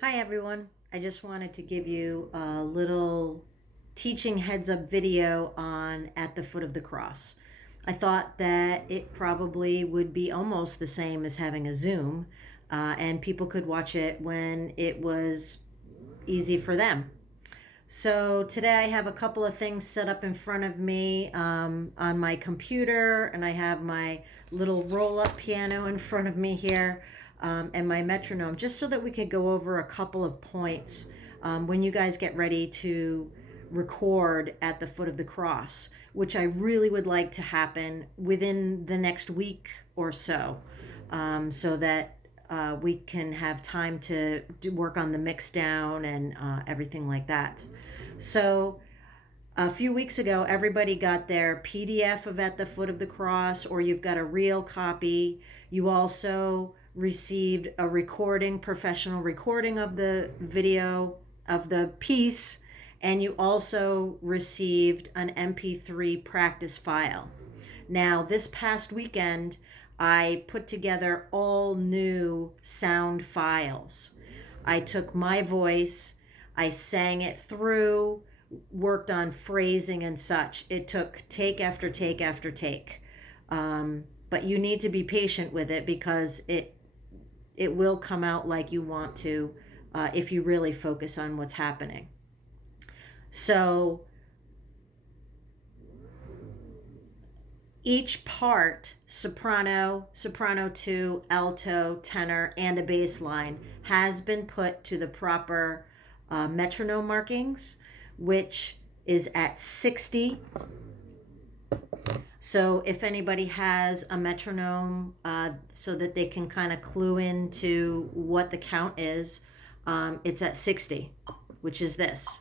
Hi everyone. I just wanted to give you a little teaching heads up video on At the Foot of the Cross. I thought that it probably would be almost the same as having a Zoom, and people could watch it when it was easy for them. So today I have a couple of things set up in front of me on my computer, and I have my little roll-up piano in front of me here, and my metronome, just so that we could go over a couple of points when you guys get ready to record At the Foot of the Cross, which I really would like to happen within the next week or so, so that we can have time to work on the mix down and everything like that. So a few weeks ago, everybody got their PDF of At the Foot of the Cross, or you've got a real copy. You also received a recording, professional recording of the video of the piece, and you also received an MP3 practice file. Now, this past weekend, I put together all new sound files. I took my voice, I sang it through, worked on phrasing and such. It took take after take after take. But you need to be patient with it because it will come out like you want to if you really focus on what's happening. So each part, soprano, soprano 2, alto, tenor, and a bass line, has been put to the proper metronome markings, which is at 60. So if anybody has a metronome so that they can kind of clue into what the count is, it's at 60, which is this.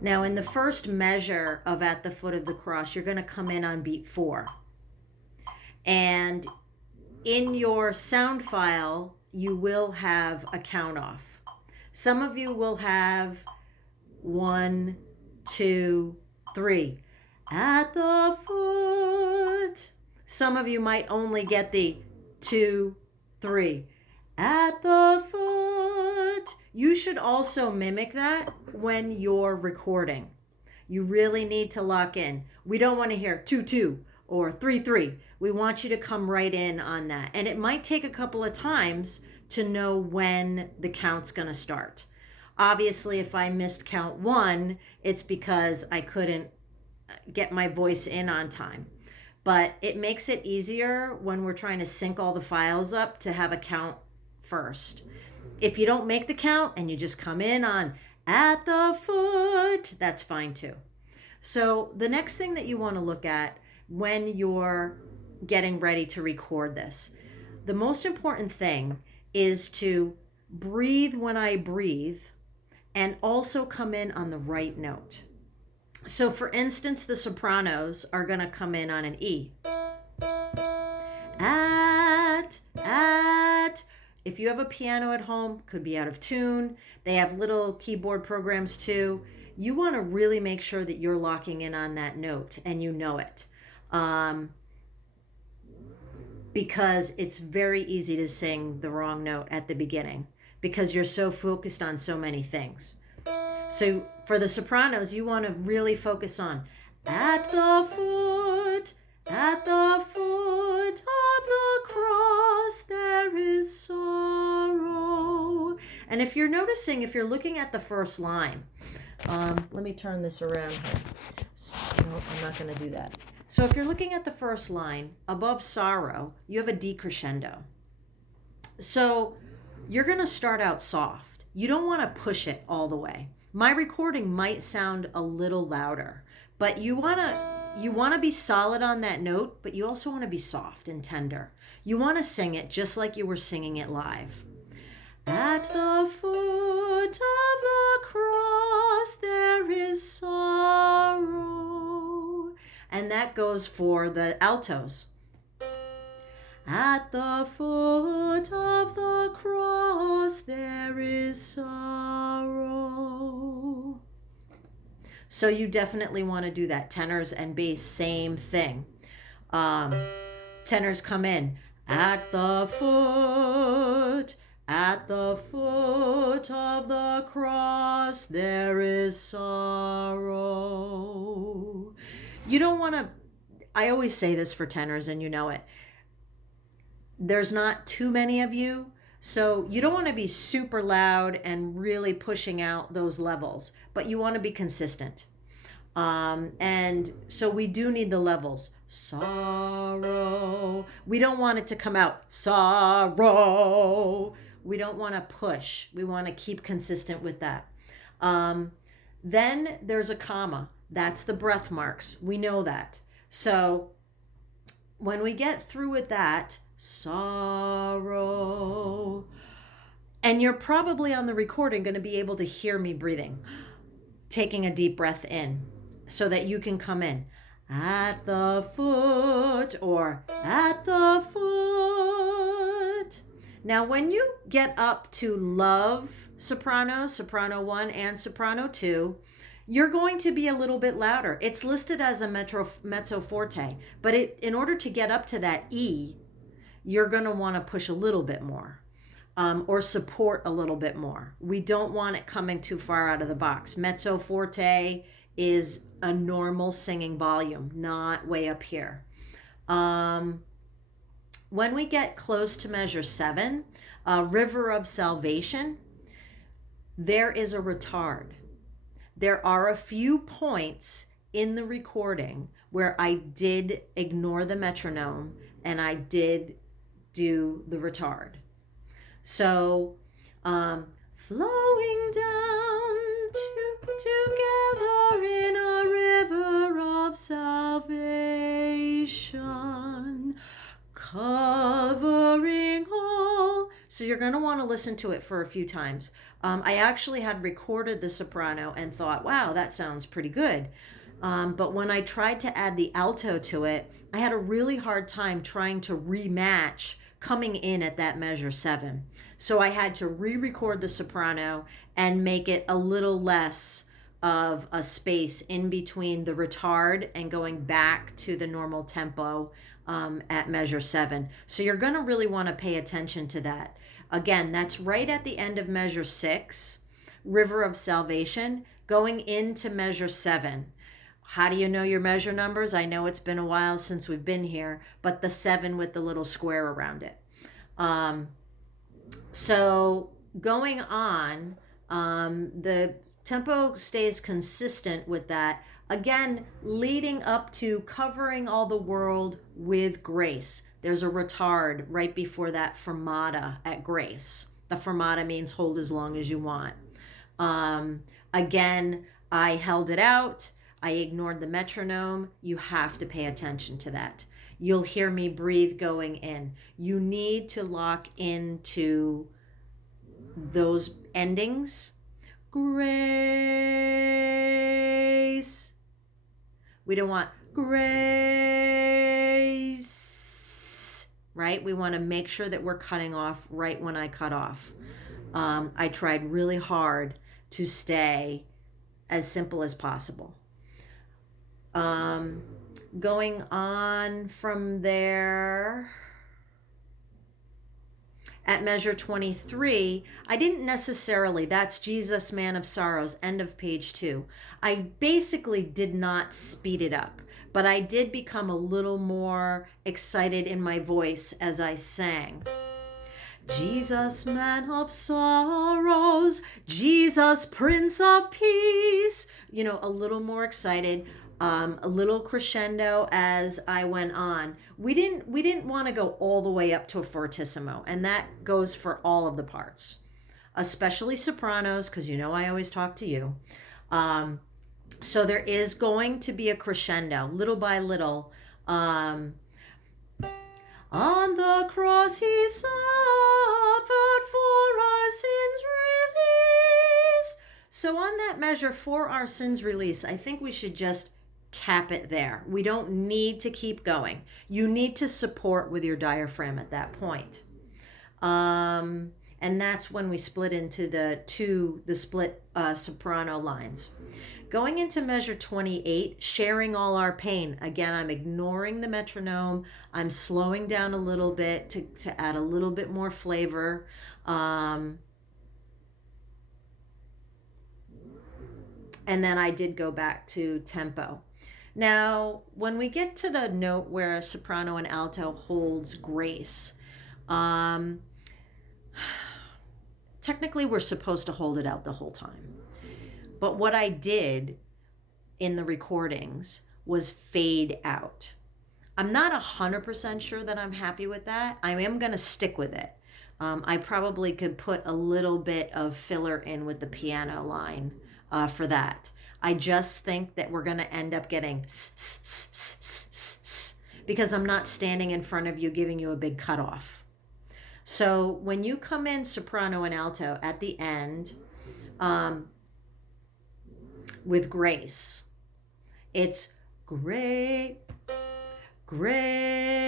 Now, in the first measure of At the Foot of the Cross, you're going to come in on beat 4. And in your sound file, you will have a count off. Some of you will have 1, 2, 3. At the foot. Some of you might only get the 2, 3. At the foot. You should also mimic that when you're recording. You really need to lock in. We don't want to hear 2, 2 or 3, 3. We want you to come right in on that. And it might take a couple of times to know when the count's going to start. Obviously, if I missed count 1, it's because I couldn't get my voice in on time. But it makes it easier when we're trying to sync all the files up to have a count first. If you don't make the count and you just come in on At the Foot, that's fine too. So the next thing that you want to look at when you're getting ready to record this, the most important thing is to breathe when I breathe and also come in on the right note. So for instance, the sopranos are going to come in on an E. At. If you have a piano at home, could be out of tune. They have little keyboard programs too. You want to really make sure that you're locking in on that note and you know it. Because it's very easy to sing the wrong note at the beginning because you're so focused on so many things. So for the sopranos, you want to really focus on at the foot of the cross, there is sorrow. And if you're noticing, if you're looking at the first line, let me turn this around here. No, I'm not going to do that. So if you're looking at the first line, above sorrow, you have a decrescendo. So you're going to start out soft. You don't want to push it all the way. My recording might sound a little louder, but you want to be solid on that note, but you also want to be soft and tender. You want to sing it just like you were singing it live. At the foot of the cross there is sorrow. And that goes for the altos. At the foot of the cross there is sorrow. So you definitely want to do that. Tenors and bass, same thing. Tenors come in. At the foot At the foot of the cross there is sorrow. You don't want to, I always say this for tenors, and you know it. There's not too many of you, so you don't want to be super loud and really pushing out those levels, but you want to be consistent. And so we do need the levels. Sorrow. We don't want it to come out sorrow. We don't want to push. We want to keep consistent with that. Then there's a comma. That's the breath marks. We know that. So when we get through with that, sorrow, and you're probably on the recording going to be able to hear me breathing, taking a deep breath in so that you can come in. At the foot, or at the foot. Now, when you get up to love soprano, soprano 1 and soprano 2, you're going to be a little bit louder. It's listed as a mezzo forte, but in order to get up to that E, you're going to want to push a little bit more, or support a little bit more. We don't want it coming too far out of the box. Mezzo forte is a normal singing volume, not way up here. When we get close to measure 7, River of Salvation, there is a retard. There are a few points in the recording where I did ignore the metronome and I did do the retard. So, flowing down together in a river of salvation, covering all. So you're going to want to listen to it for a few times. I actually had recorded the soprano and thought, wow, that sounds pretty good. But when I tried to add the alto to it, I had a really hard time trying to rematch coming in at that measure 7. So I had to re-record the soprano and make it a little less of a space in between the retard and going back to the normal tempo at measure 7. So you're going to really want to pay attention to that. Again, that's right at the end of measure 6, River of Salvation, going into measure 7. How do you know your measure numbers? I know it's been a while since we've been here, but the 7 with the little square around it. So going on, the tempo stays consistent with that. Again, leading up to covering all the world with grace. There's a retard right before that fermata at grace. The fermata means hold as long as you want. Again, I held it out. I ignored the metronome. You have to pay attention to that. You'll hear me breathe going in. You need to lock into those endings. Grace. We don't want grace, right? We want to make sure that we're cutting off right when I cut off. I tried really hard to stay as simple as possible. Going on from there, at measure 23, I didn't necessarily, that's Jesus, Man of Sorrows, end of page 2. I basically did not speed it up, but I did become a little more excited in my voice as I sang. Jesus, Man of Sorrows, Jesus, Prince of Peace. You know, a little more excited. A little crescendo as I went on. We didn't want to go all the way up to a fortissimo, and that goes for all of the parts, especially sopranos, because you know I always talk to you. So there is going to be a crescendo, little by little. On the cross he suffered for our sins release. So on that measure, for our sins release, I think we should just cap it there. We don't need to keep going. You need to support with your diaphragm at that point. And that's when we split into the split soprano lines. Going into measure 28, sharing all our pain. Again, I'm ignoring the metronome. I'm slowing down a little bit to add a little bit more flavor. And then I did go back to tempo. Now, when we get to the note where soprano and alto holds grace, um, technically we're supposed to hold it out the whole time. But what I did in the recordings was fade out. I'm not 100% sure that I'm happy with that. I am going to stick with it. I probably could put a little bit of filler in with the piano line for that. I just think that we're going to end up getting because I'm not standing in front of you giving you a big cutoff. So when you come in soprano and alto at the end with grace, it's great, grace.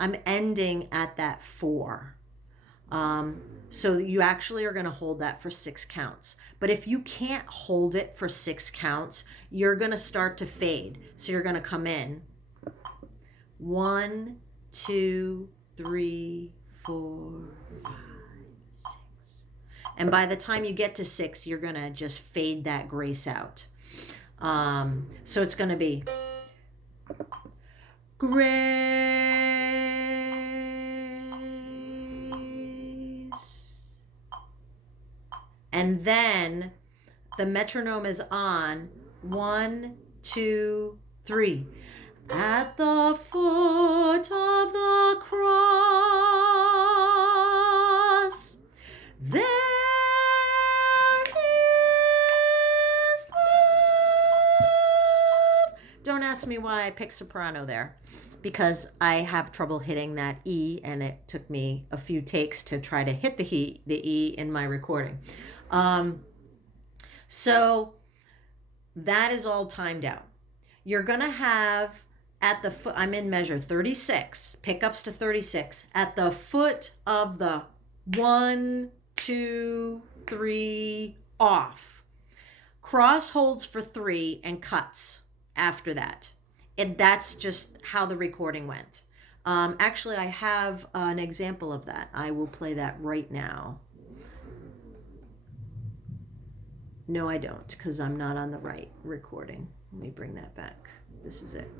I'm ending at that 4. So you actually are going to hold that for 6 counts. But if you can't hold it for 6 counts, you're going to start to fade. So you're going to come in 1, 2, 3, 4, 5, 6. And by the time you get to 6, you're going to just fade that grace out. So it's going to be grace. And then the metronome is on 1, 2, 3. At the foot of the cross, there is love. Don't ask me why I picked soprano there, because I have trouble hitting that E, and it took me a few takes to try to hit the E in my recording. So that is all timed out. You're going to have at the foot, I'm in measure 36, pickups to 36, at the foot of the 1, 2, 3, off. Cross holds for 3 and cuts after that. And that's just how the recording went. Actually, I have an example of that. I will play that right now. No, I don't, because I'm not on the right recording. Let me bring that back. This is it.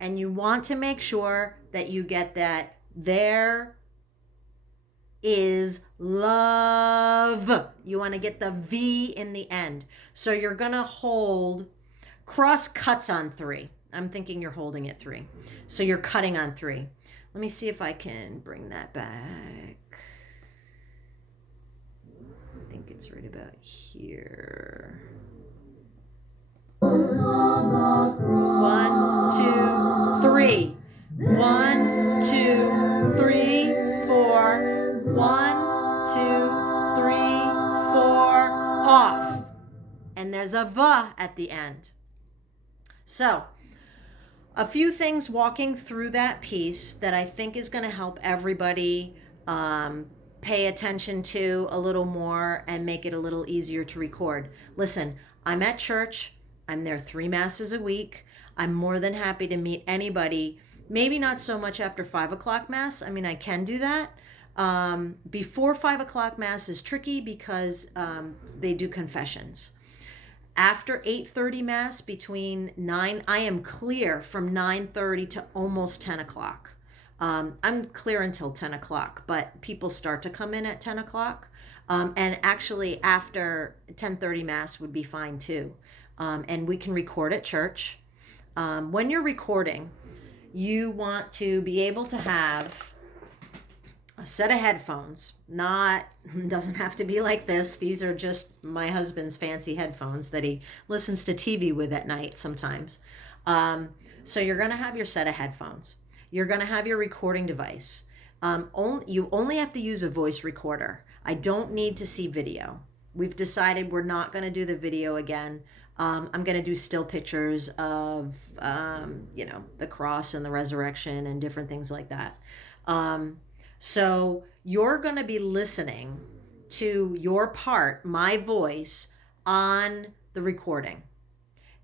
And you want to make sure that you get that there is love. You want to get the V in the end. So you're going to hold, cross cuts on 3. I'm thinking you're holding at 3. So you're cutting on 3. Let me see if I can bring that back. I think it's right about here. 1, 2, 3. 1, 2, 3, 4. 1, 2, 3, 4. Off. And there's a V at the end. So, a few things walking through that piece that I think is going to help everybody pay attention to a little more and make it a little easier to record. Listen, I'm at church. I'm there 3 masses a week. I'm more than happy to meet anybody. Maybe not so much after 5 o'clock mass. I mean, I can do that. Before 5 o'clock mass is tricky because they do confessions. After 8:30 mass, between 9, I am clear from 9:30 to almost 10 o'clock. I'm clear until 10 o'clock, but people start to come in at 10 o'clock. And actually after 10:30 mass would be fine too. And we can record at church. When you're recording, you want to be able to have a set of headphones. Doesn't have to be like this. These are just my husband's fancy headphones that he listens to TV with at night sometimes. So you're going to have your set of headphones. You're going to have your recording device. You only have to use a voice recorder. I don't need to see video. We've decided we're not going to do the video again. I'm going to do still pictures of, the cross and the resurrection and different things like that. So you're going to be listening to your part, my voice, on the recording.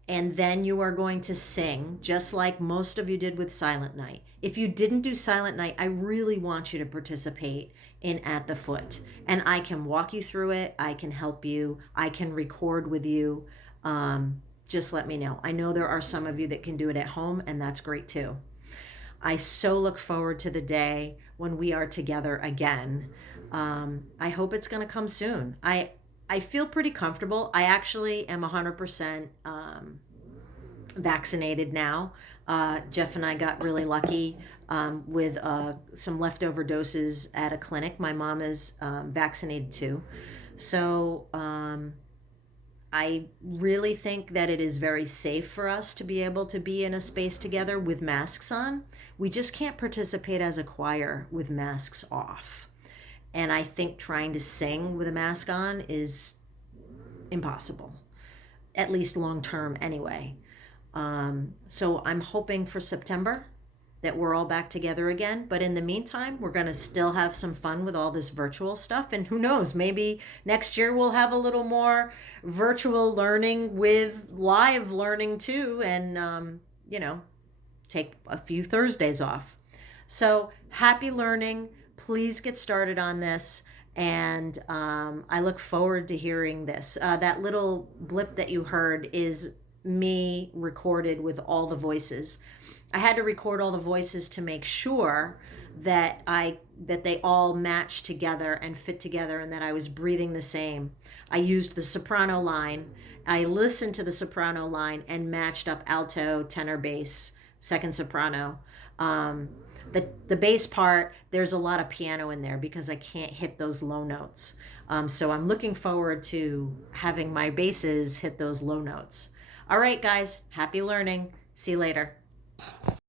And then you are going to sing just like most of you did with Silent Night. If you didn't do Silent Night, I really want you to participate in At the Foot. And I can walk you through it. I can help you. I can record with you. Just let me know. I know there are some of you that can do it at home, and that's great too. I so look forward to the day when we are together again. I hope it's going to come soon. I feel pretty comfortable. I actually am 100% vaccinated now. Jeff and I got really lucky with some leftover doses at a clinic. My mom is vaccinated too. So I really think that it is very safe for us to be able to be in a space together with masks on. We just can't participate as a choir with masks off. And I think trying to sing with a mask on is impossible, at least long term anyway. So I'm hoping for September that we're all back together again. But in the meantime, we're going to still have some fun with all this virtual stuff. And who knows, maybe next year we'll have a little more virtual learning with live learning too. And, take a few Thursdays off. So happy learning. Please get started on this. And I look forward to hearing this. That little blip that you heard is me recorded with all the voices. I had to record all the voices to make sure that they all match together and fit together, and that I was breathing the same. I used the soprano line. I listened to the soprano line and matched up alto, tenor, bass, second soprano. The bass part, there's a lot of piano in there because I can't hit those low notes. So I'm looking forward to having my basses hit those low notes. All right, guys, happy learning. See you later.